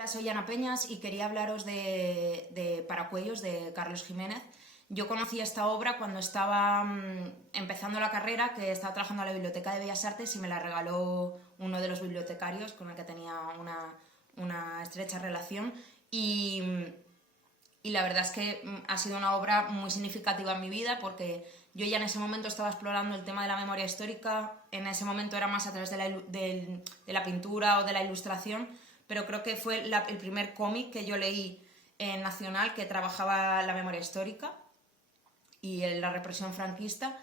Hola, soy Ana Peñas y quería hablaros de Paracuellos, de Carlos Jiménez. Yo conocí esta obra cuando estaba empezando la carrera, que estaba trabajando en la Biblioteca de Bellas Artes y me la regaló uno de los bibliotecarios con el que tenía una estrecha relación. Y la verdad es que ha sido una obra muy significativa en mi vida porque yo ya en ese momento estaba explorando el tema de la memoria histórica. En ese momento era más a través de la pintura o de la ilustración, pero creo que fue el primer cómic que yo leí en Nacional que trabajaba la memoria histórica y la represión franquista,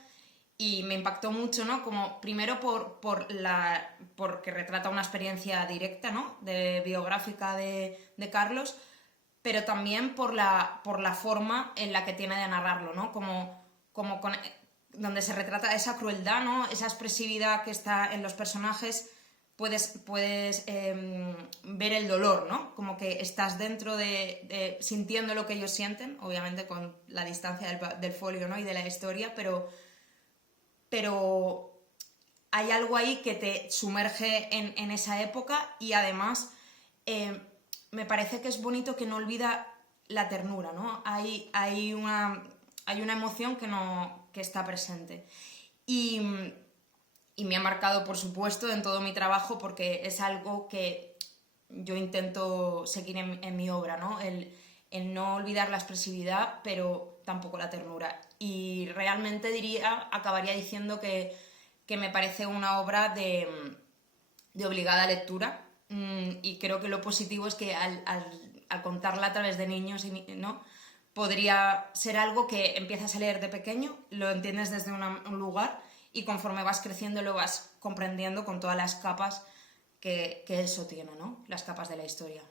y me impactó mucho, ¿no? Como primero porque retrata una experiencia directa, ¿no? Biográfica de Carlos, pero también por la forma en la que tiene de narrarlo, ¿no? Donde se retrata esa crueldad, ¿no? Esa expresividad que está en los personajes. Puedes ver el dolor, ¿no? Como que estás dentro sintiendo lo que ellos sienten, obviamente con la distancia del folio, ¿no? Y de la historia, pero hay algo ahí que te sumerge en esa época, y además me parece que es bonito que no olvida la ternura, ¿no? Hay una emoción que está presente. Y me ha marcado, por supuesto, en todo mi trabajo, porque es algo que yo intento seguir en mi obra, ¿no? El no olvidar la expresividad, pero tampoco la ternura. Y realmente acabaría diciendo que me parece una obra de obligada lectura, y creo que lo positivo es que al contarla a través de niños, ¿no? Podría ser algo que empiezas a leer de pequeño, lo entiendes desde un lugar, y conforme vas creciendo lo vas comprendiendo con todas las capas que eso tiene, ¿no? Las capas de la historia.